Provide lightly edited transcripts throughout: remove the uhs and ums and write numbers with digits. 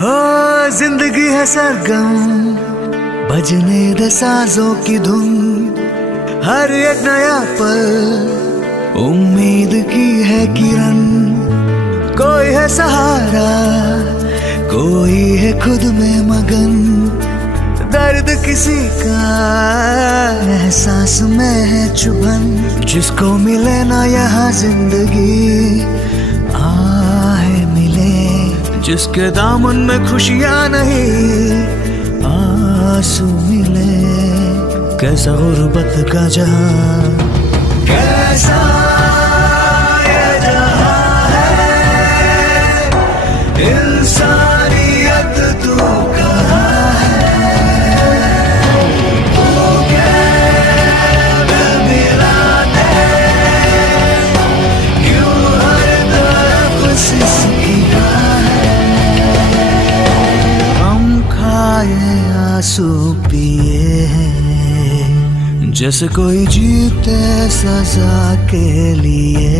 हो जिंदगी है सरगम, बजने दे साजों की धुन, हर एक नया पल उम्मीद की है किरण। कोई है सहारा, कोई है खुद में मगन, दर्द किसी का एहसास में है चुभन। जिसको मिले ना यहाँ जिंदगी आए मिले, जिसके दामन में खुशियाँ नहीं आंसू मिले। कैसा गुर्बत का जहां, कैसा ये जहां है, इंसानियत तू कहाँ है। तू क्या मिलाते क्यों हर तरफ सिसकिया है। हम खाए आंसू पिए हैं, जैसे कोई जीते सजा के लिए।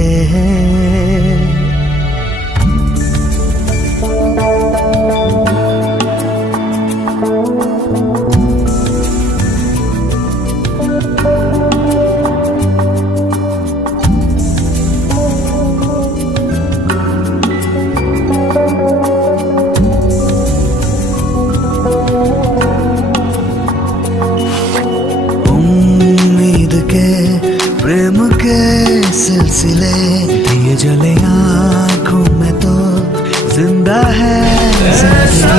प्रेम के सिलसिले दिए जले आँखों में तो जिंदा है जिंदगी।